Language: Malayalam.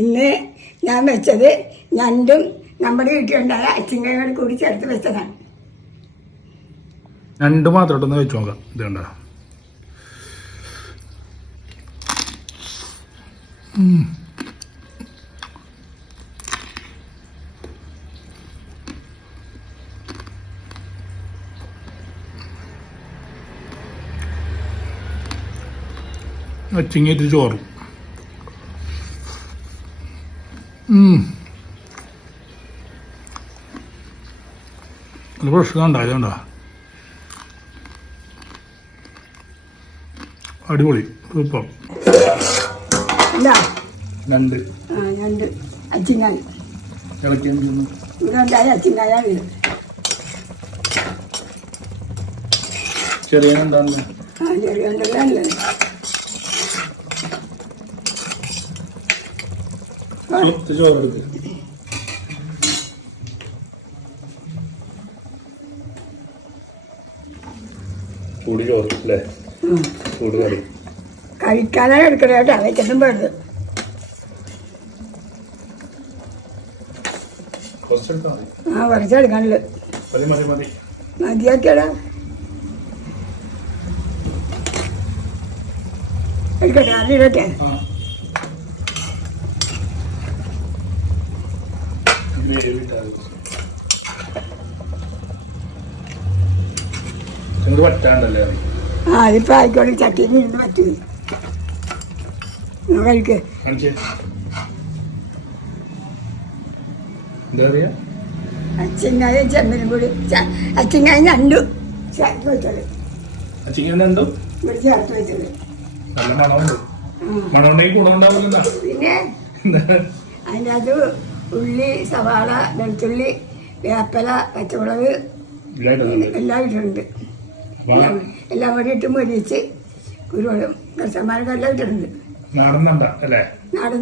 ഇന്ന് ഞാൻ വെച്ചത് ഞണ്ടും നമ്മുടെ വീട്ടിലുണ്ടായ അച്ചിങ്ങയോട് കൂടി ചേർത്ത് വെച്ചതാണ്. രണ്ട് മാത്രം വെച്ച് നോക്കാം. ഇത് അച്ചിങ്ങേറ്റ് ചോറും. ഉണ്ടായതുകൊണ്ടാ അടിപൊളി സൂപ്പർ. രണ്ട്. ചെറിയ ആ ചെറിയ ചോറെടുത്ത് ചൂട് ചോറ് അല്ലേ ചൂട് കറി കഴിക്കാനേ എടുക്കണേ കേട്ടോ വെച്ചിട്ടും മതി. ആ കുറച്ചെടുക്കാനുള്ളു മതി മതി മതി. മതിയാക്കിയടാ. എടുക്കട്ടെ അതിടട്ടെ ആ ഇത് നിങ്ങൾ ആ അതിപ്പോൾ ആയിക്കോട്ടെ ചട്ടിയിൽ ഇരുന്ന് പറ്റൂ. കഴിക്ക്. എന്താ പറയാ അച്ചിങ്ങായ ചെമ്മീനും കൂടി. അച്ചിങ്ങായ ഞണ്ടു. ചേർത്ത് വെച്ചത്. ചിക്കൻ ഉണ്ടോ ഇവിടെ ചേർത്ത് വെച്ചത്. നല്ല മണമുണ്ട്. മണമുണ്ടെങ്കിൽ ഗുണമുണ്ടാവില്ല പിന്നെ അതിന്റെ അത് ഉള്ളി സവാള വെളുത്തുള്ളി വേപ്പല പച്ചമുളക് എല്ലാം ഇട്ടിട്ടുണ്ട്. എല്ലാം എല്ലാം കൂടി ഇട്ട് മുരിച്ച് കുരുവളും കർഷന്മാർക്ക് എല്ലാം ഇട്ടിട്ടുണ്ട്. നാടൻ